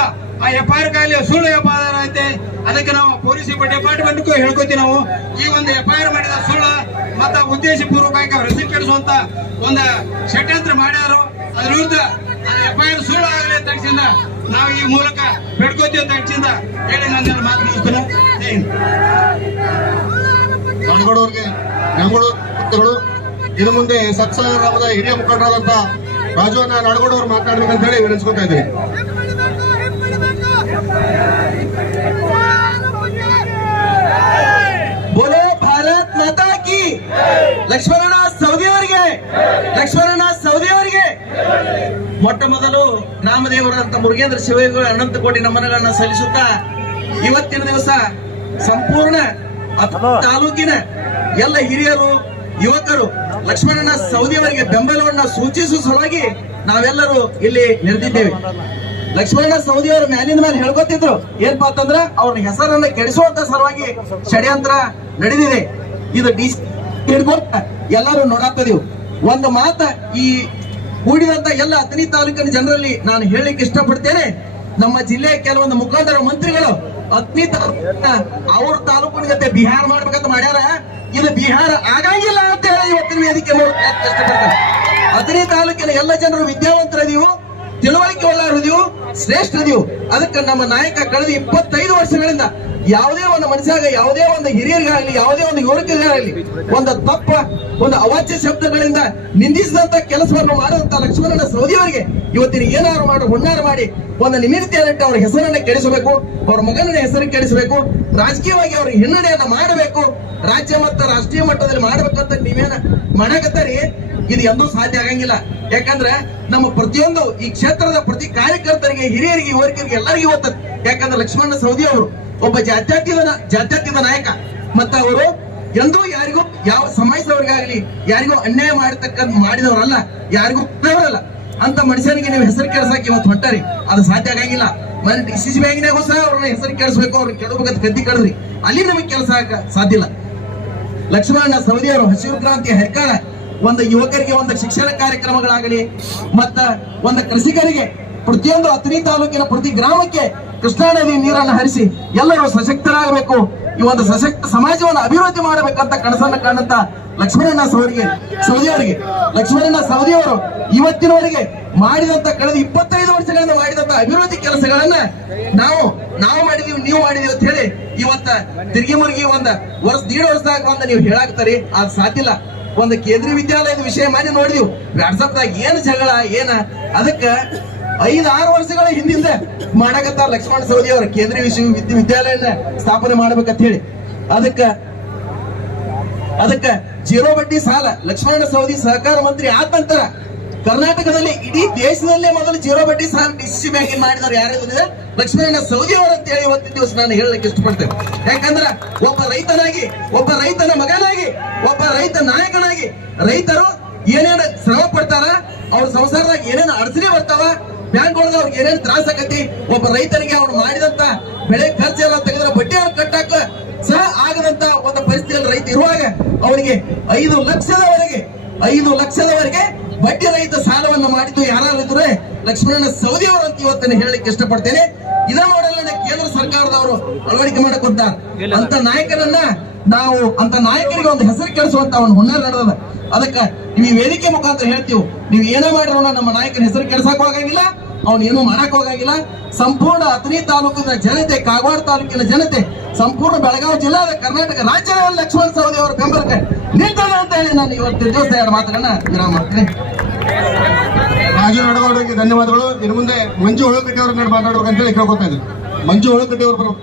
ಆ ಎಫ್ ಕಾಯಿಲೆ ಸುಳ್ಳು ಎಫ್ಐಆರ್ ಐತೆ. ಅದಕ್ಕೆ ನಾವು ಪೊಲೀಸ್ ಡಿಪಾರ್ಟ್ಮೆಂಟ್ಗೂ ಹೇಳ್ಕೊತೀವಿ ನಾವು. ಈ ಒಂದು ಎಫ್ಐಆರ್ ಮಾಡಿದ ಸುಳ್ಳು ಮತ್ತ ಉದ್ದೇಶ ಪೂರ್ವಕವಾಗಿ ಅವ್ರ ಹೆಸರು ಕೆಡಿಸುವಂತ ಒಂದು ಷಡ್ಯಂತ್ರ ಮಾಡ್ಯಾರು. ಅದ್ರ ವಿರುದ್ಧ ಎಫ್ಐಆರ್ ಸುಳ್ಳು ಆಗಲಿ ಅಂತ ತಕ್ಷಣ ನಾವು ಈ ಮೂಲಕ ಬೆಡ್ಕೋತೀವಿ ಅಂತ ತಕ್ಷಣ ಹೇಳಿ ನನ್ನ ಮಾತು ಮುಗಿಸ್ತೇನೆ. ನಾಡಗೌಡವ್ರಿಗೆ ನಂಗಳು ಭಕ್ತಗಳು ಇನ್ನು ಮುಂದೆ ಸತ್ಸಾಗರ ಹಿರಿಯ ಮುಖಂಡರಾದಂತ ರಾಜುವನ್ನ ನಡಗೋಡವ್ರು ಮಾತಾಡ್ಬೇಕಂತ ಹೇಳಿ ವಿನಂತಿಸ್ಕೊತಾ ಇದ್ದೀನಿ ಬೋಲೋ ಭಾರತ್ ಮಾತಾ ಕಿ ಲಕ್ಷ್ಮಣನ ಸೌದಿಯವರಿಗೆ ಲಕ್ಷ್ಮಣನ ಸೌದಿಯವರಿಗೆ ಮೊಟ್ಟ ಮೊದಲು ಗ್ರಾಮದೇವರಂತ ಮುರುಗೇಂದ್ರ ಶಿವಯೋಗಿಗಳ ಅನಂತ ಕೋಟಿ ನಮನಗಳನ್ನ ಸಲ್ಲಿಸುತ್ತಾ ಇವತ್ತಿನ ದಿವಸ ಸಂಪೂರ್ಣ ತಾಲೂಕಿನ ಎಲ್ಲ ಹಿರಿಯರು ಯುವಕರು ಲಕ್ಷ್ಮಣನ ಸೌದಿಯವರಿಗೆ ಬೆಂಬಲವನ್ನ ಸೂಚಿಸುವ ಸಲುವಾಗಿ ನಾವೆಲ್ಲರೂ ಇಲ್ಲಿ ನೆರೆದಿದ್ದೇವೆ. ಲಕ್ಷ್ಮಣ ಸೌದಿ ಮ್ಯಾಲಿಂದ ಮ್ಯಾಲಿನ ಮೇಲೆ ಹೇಳ್ಕೊತಿದ್ರು ಏನಪ್ಪಾ ಅಂತಂದ್ರ ಅವ್ರ ಹೆಸರನ್ನ ಕೆಡಿಸುವಂತ ಸಲುವಾಗಿ ಷಡ್ಯಂತ್ರ ನಡೆದಿದೆ. ಇದು ಡಿ ಹಿಡ್ಕೊಂಡ ಎಲ್ಲಾರು ನೋಡಾತದೀವಿ ಒಂದು ಮಾತ ಈ ಕೂಡಿದಂತ ಎಲ್ಲ ಅಥಣಿ ತಾಲೂಕಿನ ಜನರಲ್ಲಿ ನಾನು ಹೇಳಲಿಕ್ಕೆ ಇಷ್ಟಪಡ್ತೇನೆ. ನಮ್ಮ ಜಿಲ್ಲೆಯ ಕೆಲವೊಂದು ಮುಖಾಂತರ ಮಂತ್ರಿಗಳು ಅತ್ನಿ ತಾಲೂಕಿನ ಅವ್ರ ತಾಲೂಕಿನ ಜೊತೆ ಬಿಹಾರ ಮಾಡ್ಬೇಕಂತ ಮಾಡ್ಯಾರ. ಇದು ಬಿಹಾರ ಆಗಂಗಿಲ್ಲ ಅಂತ ಹೇಳಿ ಇವತ್ತಿನ ವೇದಿಕೆ ಕಷ್ಟಪಡ್ತಾರೆ ಅಥಣಿ ತಾಲೂಕಿನ ಎಲ್ಲ ಜನರು ವಿದ್ಯಾವಂತರದೀವು, ತಿಳುವಳಿಕೆ ಒಳ್ಳೆ ಶ್ರೇಷ್ಠ ಅದಕ್ಕೆ ನಮ್ಮ ನಾಯಕ ಕಳೆದ ಇಪ್ಪತ್ತೈದು ವರ್ಷಗಳಿಂದ ಯಾವುದೇ ಒಂದು ಮನುಷ್ಯಾಗ ಯಾವುದೇ ಒಂದು ಹಿರಿಯರಿಗಾಗಲಿ, ಯಾವುದೇ ಒಂದು ಯುವಕರಿಗಾಗಲಿ, ಒಂದು ತಪ್ಪ, ಒಂದು ಅವಾಚ್ಯ ಶಬ್ದಗಳಿಂದ ನಿಂದಿಸಿದಂತ ಕೆಲಸವನ್ನು ಮಾಡುವಂತ ಲಕ್ಷ್ಮಣನ ಸೌದಿಯವರಿಗೆ ಇವತ್ತಿನ ಏನಾರು ಮಾಡಿ ಹುಣ್ಣಾರು ಮಾಡಿ ಒಂದು ನಿಮಿತ್ತಿಯನ್ನಿಟ್ಟು ಅವರ ಹೆಸರನ್ನ ಕೆಡಿಸಬೇಕು, ಅವರ ಮಗನ ಹೆಸರು ಕೆಡಿಸಬೇಕು, ರಾಜಕೀಯವಾಗಿ ಅವ್ರ ಹಿನ್ನಡೆಯನ್ನ ಮಾಡಬೇಕು, ರಾಜ್ಯ ಮತ್ತು ರಾಷ್ಟ್ರೀಯ ಮಟ್ಟದಲ್ಲಿ ಮಾಡಬೇಕಂತ ನೀವೇನ ಮಾಡಕತ್ತಾರಿ? ಇದು ಎಂದೂ ಸಾಧ್ಯ ಆಗಂಗಿಲ್ಲ. ಯಾಕಂದ್ರೆ ನಮ್ಮ ಪ್ರತಿಯೊಂದು ಈ ಕ್ಷೇತ್ರದ ಪ್ರತಿ ಕಾರ್ಯಕರ್ತರಿಗೆ, ಹಿರಿಯರಿಗೆ, ಯುವಕರಿಗೆ ಎಲ್ಲರಿಗೂ ಗೊತ್ತ ಯಾಕಂದ್ರೆ ಲಕ್ಷ್ಮಣ ಸೌದಿ ಅವರು ಒಬ್ಬ ಜಾತ್ಯತೀತ ನ- ಜಾತ್ಯತೀತ ನಾಯಕ. ಮತ್ತ ಅವರು ಎಂದೂ ಯಾರಿಗೂ ಯಾವ ಸಮಾಜದವ್ರಿಗಾಗ್ಲಿ ಯಾರಿಗೂ ಅನ್ಯಾಯ ಮಾಡತಕ್ಕಂತ ಮಾಡಿದವರಲ್ಲ, ಯಾರಿಗೂ ಬಿಟ್ಟವರಲ್ಲ ಅಂತ ಮನುಷ್ಯನಿಗೆ ನೀವು ಹೆಸರು ಕೆಲಸಕ್ಕೆ ಇವತ್ತು ಹೊಟ್ಟರಿ ಅದು ಸಾಧ್ಯ ಆಗಂಗಿಲ್ಲ. ಮನೆ ಡಿ ಸಿ ಬ್ಯಾಂಕ್ನಾಗೂ ಸಹ ಅವ್ರನ್ನ ಹೆಸರು ಕೆಡಿಸ್ಬೇಕು ಅವ್ರನ್ನ ಕೆಡಬೇಕಂತ ಗದ್ದಿ ಕಡದ್ರಿ. ಅಲ್ಲಿ ನಮಗೆ ಕೆಲಸ ಸಾಧ್ಯ ಇಲ್ಲ. ಲಕ್ಷ್ಮಣ ಸವದಿಯವರು ಹಸಿರು ಕ್ರಾಂತಿ ಹೆರ್ಕಾಳ, ಒಂದು ಯುವಕರಿಗೆ ಒಂದು ಶಿಕ್ಷಣ ಕಾರ್ಯಕ್ರಮಗಳಾಗಲಿ, ಮತ್ತ ಒಂದು ಕೃಷಿಕರಿಗೆ ಪ್ರತಿಯೊಂದು ಅತ್ರಿ ತಾಲೂಕಿನ ಪ್ರತಿ ಗ್ರಾಮಕ್ಕೆ ಕೃಷ್ಣಾ ನದಿ ನೀರನ್ನು ಹರಿಸಿ ಎಲ್ಲರೂ ಸಶಕ್ತರಾಗಬೇಕು. ಈ ಒಂದು ಸಶಕ್ತ ಸಮಾಜವನ್ನು ಅಭಿವೃದ್ಧಿ ಮಾಡಬೇಕಂತ ಕನಸನ್ನು ಕಾಣುತ್ತ ಲಕ್ಷ್ಮಣ ಸವರಿಗೆ ಸೌದಿಯವರಿಗೆ ಲಕ್ಷ್ಮಣನ ಸೌದಿಯವರು ಇವತ್ತಿನವರೆಗೆ ಮಾಡಿದಂತ ಕಳೆದ ಇಪ್ಪತ್ತೈದು ವರ್ಷಗಳಿಂದ ಮಾಡಿದಂತ ಅಭಿವೃದ್ಧಿ ಕೆಲಸಗಳನ್ನ ನಾವು ನಾವು ಮಾಡಿದೀವಿ, ನೀವು ಮಾಡಿದೀವಿ ಅಂತ ಹೇಳಿ ಇವತ್ತ ತಿರುಗಿ ಮುರುಗಿ ಒಂದ ವರ್ಷ, ದೀಡ್ ವರ್ಷದಾಗ ಬಂದ ನೀವು ಹೇಳಾಕ್ತಾರಿ ಅದು ಸಾಧ್ಯ ಇಲ್ಲ. ಒಂದು ಕೇಂದ್ರೀಯ ವಿದ್ಯಾಲಯದ ವಿಷಯ ಮಾಡಿ ನೋಡಿದೀವಿ. ವಾಟ್ಸಪ್ದಾಗ ಏನು ಜಗಳ, ಏನ, ಅದಕ್ಕ ಐದ್ ಆರು ವರ್ಷಗಳ ಹಿಂದಿಂದ ಮಾಡಕತ್ತಾರ ಲಕ್ಷ್ಮಣ ಸವದಿ ಅವರು ಕೇಂದ್ರೀಯ ವಿಶ್ವ ವಿದ್ಯ- ವಿದ್ಯಾಲಯನ ಸ್ಥಾಪನೆ ಮಾಡ್ಬೇಕಂತ ಹೇಳಿ. ಅದಕ್ಕ ಅದಕ್ಕ ಜೀರೋ ಬಡ್ಡಿ ಸಾಲ, ಲಕ್ಷ್ಮಣ ಸೌದಿ ಸಹಕಾರ ಮಂತ್ರಿ ಆದ ನಂತರ ಕರ್ನಾಟಕದಲ್ಲಿ ಇಡೀ ದೇಶದಲ್ಲೇ ಮೊದಲು ಜೀರೋ ಬಡ್ಡಿ ಸಾಲ ಡಿಸಿ ಬ್ಯಾಂಕಿಂಗ್ ಮಾಡಿದವರು ಯಾರಿದ್ರೆ ಲಕ್ಷ್ಮಣ ಸೌದಿ ಅವರು ಅಂತ ಹೇಳಿ ಇವತ್ತಿನ ದಿವಸ ನಾನು ಹೇಳಲಿಕ್ಕೆ ಇಷ್ಟಪಡ್ತೇನೆ. ಯಾಕಂದ್ರ ಒಬ್ಬ ರೈತನಾಗಿ, ಒಬ್ಬ ರೈತನ ಮಗನಾಗಿ, ಒಬ್ಬ ರೈತ ನಾಯಕನಾಗಿ ರೈತರು ಏನೇನು ಶ್ರಮ ಪಡ್ತಾರ, ಅವ್ರ ಸಂಸಾರದಾಗ ಏನೇನು ಅಡಚಣೆ ಬರ್ತಾವ ಬ್ಯಾಂಕ್ ಒಳಗ ಅವ್ರಿಗೆ ಏನೇನ್ ತ್ರಾಸ ಆಗತಿ ಒಬ್ಬ ರೈತನಿಗೆ ಅವ್ರು ಮಾಡಿದಂತ ಬೆಳೆ ಖರ್ಚೆಲ್ಲ ತೆಗೆದ್ರೆ ಬಡ್ಡಿ ಅವ್ರು ಕಟ್ಟಾಕ ಸಹ ಆಗದಂತ ಒಂದು ಪರಿಸ್ಥಿತಿಯಲ್ಲಿ ರೈತ ಇರುವಾಗ ಅವರಿಗೆ ಐದು ಲಕ್ಷದವರೆಗೆ ಐದು ಲಕ್ಷದವರೆಗೆ ಬಡ್ಡಿ ರೈತ ಸಾಲವನ್ನು ಮಾಡಿದ್ದು ಯಾರು ಇದ್ರೆ ಲಕ್ಷ್ಮಣನ ಸೌದಿ ಅವರು ಅಂತ ಇವತ್ತನ್ನು ಹೇಳಲಿಕ್ಕೆ ಇಷ್ಟಪಡ್ತೇನೆ. ಇದನ್ನು ಸರ್ಕಾರದವರು ಅಳವಡಿಕೆ ಮಾಡಕೊಂತಾರೆ ಅಂತ ನಾಯಕರನ್ನ ನಾವು ಅಂತ ನಾಯಕರಿಗೆ ಒಂದು ಹೆಸರು ಕೆಡಿಸುವಂತ ಒಂದು ಹುನ್ನಾರ ನಡೆದದ. ಅದಕ್ಕ ನೀವು ವೇದಿಕೆ ಮುಖಾಂತರ ಹೇಳ್ತೀವಿ. ನೀವು ಏನೇ ಮಾಡಿರೋಣ ನಮ್ಮ ನಾಯಕನ ಹೆಸರು ಕೆಡ್ಸಕ್ ಹೋಗಂಗಿಲ್ಲ, ಅವ್ನು ಏನು ಮಾಡಕ್ ಹೋಗಂಗಿಲ್ಲ. ಸಂಪೂರ್ಣ ಅತನಿ ತಾಲೂಕಿನ ಜನತೆ, ಕಾಗವಾಡ ತಾಲೂಕಿನ ಜನತೆ, ಸಂಪೂರ್ಣ ಬೆಳಗಾವಿ ಜಿಲ್ಲಾದ ಕರ್ನಾಟಕ ರಾಜ್ಯದ ಲಕ್ಷ್ಮಣ ಸವದಿ ಅವರ ಬೆಂಬಲಕ್ಕೆ ನಿಂತದ ಅಂತ ಹೇಳಿ ನಾನು ಇವತ್ತು ದಿವಸ ಎರಡು ಮಾತುಗಳನ್ನ ವಿರಾಮ ಮಾಡ್ತೀನಿ. ರಾಜು ನಡಗೌಡರಿಗೆ ಧನ್ಯವಾದಗಳು. ಇನ್ನು ಮುಂದೆ ಮಂಜು ಹೊಳಕಟ್ಟಿ ಅವ್ರ ಮೇಲೆ ಮಾತಾಡ್ಬೇಕಂತ ಹೇಳಿ ಕೇಳ್ಕೊತಾ ಇದ್ದೀನಿ. ಮಂಜು ಹೊಳಕಟ್ಟಿ ಅವರು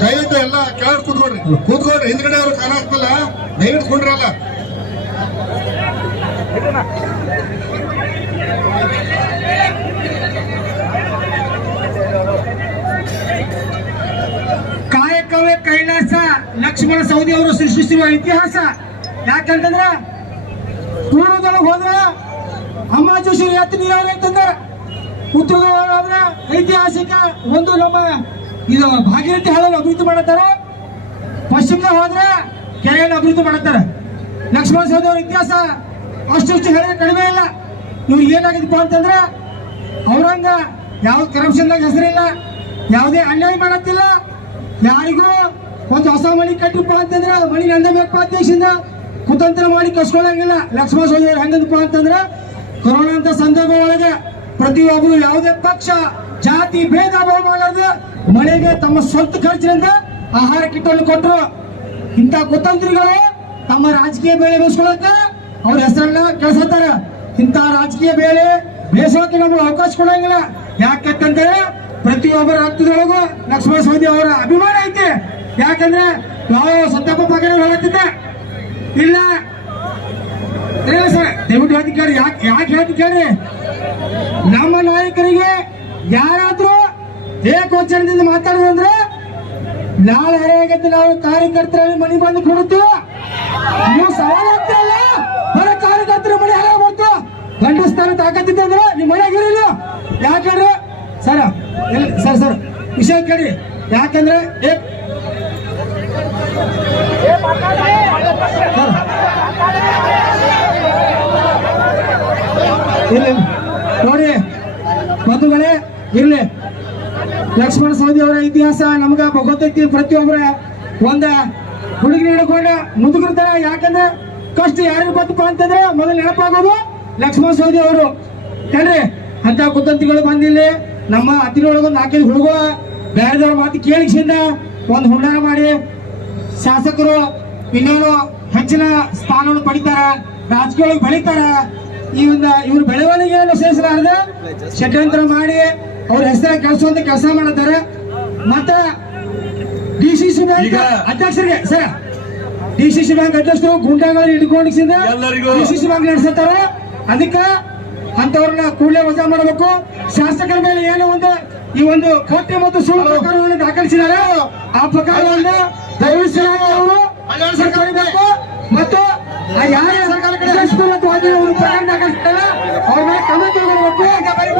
ದಯವಿಟ್ಟು ಎಲ್ಲ ಕೆಳಗೆ ಕೂತ್ಕೊಡ್ರಿ ಕೂತ್ಕೊಡ್ರಿ ಹಿಂದ್ಗಡೆ ಅವ್ರು ಕಾಲ ಹಾಕ್ತಲ್ಲ ದಯವಿಟ್ಟು ಕೊಂಡ್ರಲ್ಲ ಕಾಯಕವೇ ಕೈಲಾಸ ಲಕ್ಷ್ಮಣ ಸೌದಿ ಅವರು ಸೃಷ್ಟಿಸಿರುವ ಇತಿಹಾಸ. ಯಾಕಂತಂದ್ರ ಪೂರ್ವದೊಳಗೆ ಅಮ್ಮ ಅಮ್ಮಾಚೇಶ್ವರಿ ಎತ್ತು ನೀರಾವರಿ ಅಂತಂದ್ರ ಹೋದ್ರೆ ಐತಿಹಾಸಿಕ ಒಂದು ನಮ್ಮ ಇದು ಭಾಗೀರಥಿ ಹಾಳಲ್ಲಿ ಅಭಿವೃದ್ಧಿ ಮಾಡತ್ತಾರ. ಪಶ್ಚಿಮದಾಗ ಹೋದ್ರೆ ಕೆರೆಯನ್ನು ಅಭಿವೃದ್ಧಿ ಮಾಡತ್ತಾರ. ಲಕ್ಷ್ಮಣ ಸೌದಿ ಅವ್ರ ಇತಿಹಾಸ ಅಷ್ಟು ಹೇಳಿದ್ರೆ ಕಡಿಮೆ ಇಲ್ಲ. ನೀವು ಏನಾಗಿದಪ್ಪ ಅಂತಂದ್ರೆ ಅವ್ರಂಗ ಯಾವ ಕರಪ್ಷನ್ದಾಗ ಹೆಸರಿಲ್ಲ, ಯಾವುದೇ ಅನ್ಯಾಯ ಮಾಡತ್ತಿಲ್ಲ. ಯಾರಿಗೂ ಒಂದು ಹೊಸ ಮನೆ ಕಟ್ಟಿಪ್ಪ ಅಂತಂದ್ರೆ ಅದು ಮನಿ ನಂದ ಬೇಕಪ್ಪ ದೇಶದಿಂದ ಕುತಂತ್ರ ಮಾಡಿ ಕಸ್ಕೊಳಂಗಿಲ್ಲ. ಲಕ್ಷ್ಮಣ ಸೋದಿ ಅವ್ರು ಹೆಂಗದಪ್ಪ ಅಂತಂದ್ರ ಕೊರೋನಾ ಅಂತ ಸಂದರ್ಭ ಒಳಗೆ ಪ್ರತಿಯೊಬ್ಬರು ಯಾವುದೇ ಪಕ್ಷ, ಜಾತಿ, ಭೇದ ಭಾವ ಮಾಡೋದು ಮನೆಗೆ ತಮ್ಮ ಸ್ವಂತ ಖರ್ಚಿನಿಂದ ಆಹಾರ ಕಿಟ್ಟನ್ನು ಕೊಟ್ಟರು ಇಂಥ ಕುತಂತ್ರಿಗಳು ತಮ್ಮ ರಾಜಕೀಯ ಬೇಳೆ ಬೇಯಿಸ್ಕೊಳಕ ಅವ್ರ ಹೆಸರನ್ನ ಕಳ್ಸತ್ತಾರ ಇಂಥ ರಾಜಕೀಯ ಬೇಳೆ ಬೇಯಿಸೋಕೆ ನಮ್ಗೆ ಅವಕಾಶ ಕೊಡಂಗಿಲ್ಲ. ಯಾಕಂತಂದ್ರೆ ಪ್ರತಿಯೊಬ್ಬರ ರಕ್ತದೊಳಗೂ ಲಕ್ಷ್ಮಣ ಸ್ವಾಮಿ ಅವರ ಅಭಿಮಾನ ಐತೆ. ಯಾಕಂದ್ರೆ ನಾವು ಸತ್ಯಪ್ಪ ಪಗಡೆ ಹೇಳುತ್ತಿದ್ದೆ ಇಲ್ಲ. ಇಲ್ಲ ಸರ್, ದಯವಿಟ್ಟು ಅಧಿಕಾರಿ ಯಾಕೆ ಯಾಕೆ ಹೇಳ್ತಿ ನಮ್ಮ ನಾಯಕರಿಗೆ ಯಾರಾದ್ರೂ ಏಕವಚನದಿಂದ ಮಾತಾಡುದಂದ್ರೆ ನಾಳೆ ಹೇಗಾಗತ್ತೆ ನಾವು ಕಾರ್ಯಕರ್ತರಲ್ಲಿ ಮನೆ ಬಂದು ಕೊಡುತ್ತು ನೀವು ಸವಾಲು ಆಗ್ತಿರಲ್ಲ ಬರ ಕಾರ್ಯಕರ್ತರ ಮನೆ ಬರ್ತು ಗಂಡಸ್ತಾನ ತಾಕತ್ತಿದ್ದೆ ಅಂದ್ರೆ ನಿಮ್ಮ ಮನೆಯಾಗ ಯಾಕೆ ಯಾಕಂದ್ರೆ, ಸರ್ ಸರ್ ಸರ್, ವಿಷಯ ಕೇಳಿ. ಯಾಕಂದ್ರೆ. ಇಲ್ಲ. ನೋಡಿ, ಬಂಧುಗಳೇ, ಇರ್ಲಿ. ಲಕ್ಷ್ಮಣ ಸವದಿ ಅವರ ಇತಿಹಾಸ, ನಮ್ಗ ಗೊತ್ತೈತಿ ಪ್ರತಿಯೊಬ್ಬರ. ಒಂದ, ಹುಡುಗಿ ಹಿಡ್ಕೊಂಡ ಮುದುಗಿರ್ತಾರ ಯಾಕಂದ್ರೆ ಕಷ್ಟ ಯಾರಿಗೂ ಬಂತಪ್ಪ ಅಂತಂದ್ರೆ ಮೊದಲು ನೆನಪಾಗೋದು ಲಕ್ಷ್ಮಣ ಸವದಿ ಅವರು. ಕಣ್ರಿ ಅಂತ ಕುತಂತಿಗಳು ಬಂದಿಲ್ಲ. ನಮ್ಮ ಹತ್ತಿರೊಳಗೊಂದು ನಾಲ್ಕೈದು ಹುಡುಗ, ಬೇರೆದವ್ರ ಮಾತು ಕೇಳಿಸಿಂದ ಒಂದು ಹುಂಡಾರ ಮಾಡಿ ಶಾಸಕರು ಇನ್ನೇನು ಹೆಚ್ಚಿನ ಸ್ಥಾನವನ್ನು ಪಡಿತಾರ ರಾಜಕೀಯ ಬೆಳಿತಾರ ಒಂದು ಇವ್ರ ಬೆಳವಣಿಗೆಯನ್ನು ಸೇರಿಸಲಾರ್ದ ಷಡ್ಯಂತ್ರ ಮಾಡಿ ಅವ್ರ ಹೆಸರ ಕೆಲಸವಂತ ಕೆಲಸ ಮಾಡುತ್ತಾರೆ ಮತ್ತ ಡಿ ಸಿ ಸಿ ಬ್ಯಾಂಕ್ ಅಧ್ಯಕ್ಷರಿಗೆ sir D C C bank ಅಧ್ಯಕ್ಷರು ಗುಂಡಾಗಳು ಹಿಡ್ಕೊಂಡಿಸಿಂದ ಡಿ ಸಿ ಸಿ ಬ್ಯಾಂಕ್ ನಡೆಸುತ್ತಾರೆ. ಅದಕ್ಕೆ ಅಂತವ್ರನ್ನ ಕೂಡಲೇ ವಜಾ ಮಾಡಬೇಕು. ಶಾಸಕರ ಮೇಲೆ ಏನೋ ಒಂದು ಈ ಒಂದು ಕೋಟೆ ಮತ್ತು ಸುಳ್ಳು ಪ್ರಕರಣವನ್ನು ದಾಖಲಿಸಿದ್ದಾರೆ. ಆ ಪ್ರಕರಣವನ್ನು ದಯವಿಟ್ಟು ಅವರು ಮತ್ತು ಆ ಯಾರ ಮತ್ತು ಪ್ರಕರಣ ದಾಖಲಿಸ್ತಾರೆ ಅವ್ರ ಮೇಲೆ ಕ್ರಮ ತಗೊಳ್ಬೇಕು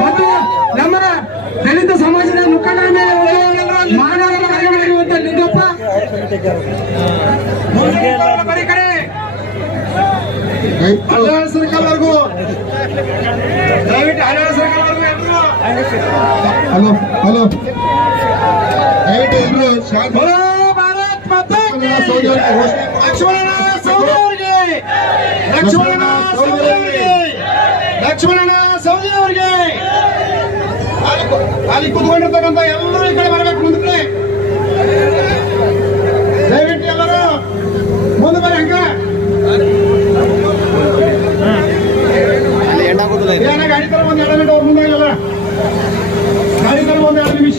ಮತ್ತು ನಮ್ಮ ದಲಿತ ಸಮಾಜದ ಮುಖಂಡರ ಮೇಲೆ ಒಂದು ಮಾನವ ಮಾಡಿರುವಂತ ನಿಂಗಪ್ಪ. ಬರೀ ಕಡೆ ಸರ್ಕಾರವರೆಗೂ ಅವರಿಗೆ ಘೋಷಣೆ ಲಕ್ಷ್ಮಣ ಸೌದಿ ಅವರಿಗೆ ಲಕ್ಷ್ಮಣ ಸೌದಿ ಅವರಿಗೆ ಲಕ್ಷ್ಮಣ ಸೌದಿ ಅವರಿಗೆ ಅಲ್ಲಿ- ಅಲ್ಲಿ ಕುತ್ಕೊಂಡಿರ್ತಕ್ಕಂಥ ಎಲ್ಲರೂ ಈ ಕಡೆ ಬರಬೇಕು ಮುಂದಕ್ಕೆ ದಯವಿಟ್ಟು ಎಲ್ಲರೂ ಮುಂದೆ ಬರ ಹಂಗ ಅಲ್ಲಿ ಹೆಣ್ಣಾಗೋದಿಲ್ಲ ಇದು ಏನ ಗಾಡಿ ತರ ಒಂದ್ ಎರಡು ಗಂಟೆ ಅವ್ರ ಮುಂದೆ ಇಲ್ಲ ಗಾಡಿ ತರ ಒಂದ್ ಎರಡು ನಿಮಿಷ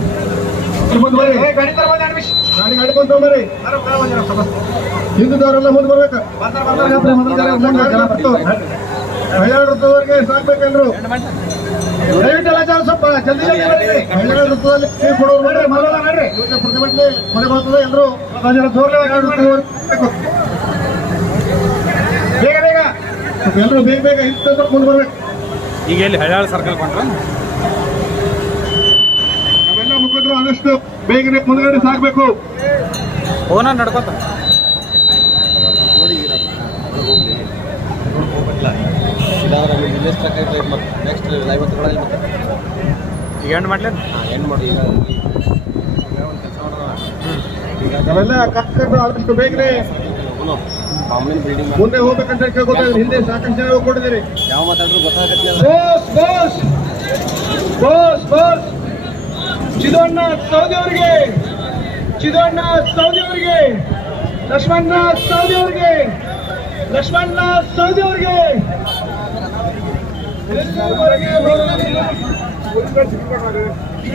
ಬರ್ರಿ ಗಾಡಿ ಮುಂದೆ ಬರ್ಬೇಕು ಸಾಕ್ಬೇಕಂದ್ರು. ದಯವಿಟ್ಟು ಎಲ್ಲ ಸ್ವಲ್ಪ ಜಲ್ದಿ ಜಲ್ದಿ ಬರ್ರಿ ಮಾಡ್ರಿ ಪ್ರತಿಭಟನೆ ಕೊನೆ ಎಲ್ಲರೂ ಬೇಗ ಬೇಗ. ಎಲ್ಲರೂ ಬೇಗ ಬೇಗ ಇತ್ತು ಮುಂದೆ ಬರ್ಬೇಕು ಈಗ ಎಲ್ಲಿ ಹಳ್ಯಾಳ ಸರ್ಕಲ್ ಕೊಂಡ್ರ ಆದಷ್ಟು ಬೇಗನೆ ಮುಂದುಗಡೆ ಸಾಗಬೇಕು ನಡ್ಕೋತ. ಈಗ ಎಂಡ್ ಮಾಡ್ಲೇನು ಹಾಂ ಏನು ಮಾಡಿ ಆದಷ್ಟು ಬೇಗನೆ ಮುಂದೆ ಹೋಗ್ಬೇಕಂತ ಕೇಳ್ಕೊತಾರೆ ಹಿಂದೆ ಸಾಕಷ್ಟು ಜನ ಕೊಟ್ಟಿದ್ದೀರಿ. ಯಾವ ಮಾತಾಡಿದ್ರು ಗೊತ್ತಾಗತ್ತೆ ಬೋಸ್ ಬೋಸ್ ಬೋಸ್ ಬೋಸ್ ಚಿದೋಣ್ಣ ಸೌದಿ ಅವರಿಗೆ, ಚಿದೋಣ್ಣ ಸೌದಿ ಅವರಿಗೆ, ಲಕ್ಷ್ಮಣ್ಣ ಸೌದಿ ಅವರಿಗೆ, ಲಕ್ಷ್ಮಣ್ಣ ಸೌದಿ ಅವರಿಗೆ. ಎಲ್ಲಿವರೆಗೆ?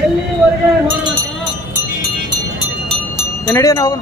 ಎಲ್ಲಿವರೆಗೆ ಹೋಗೋಣ.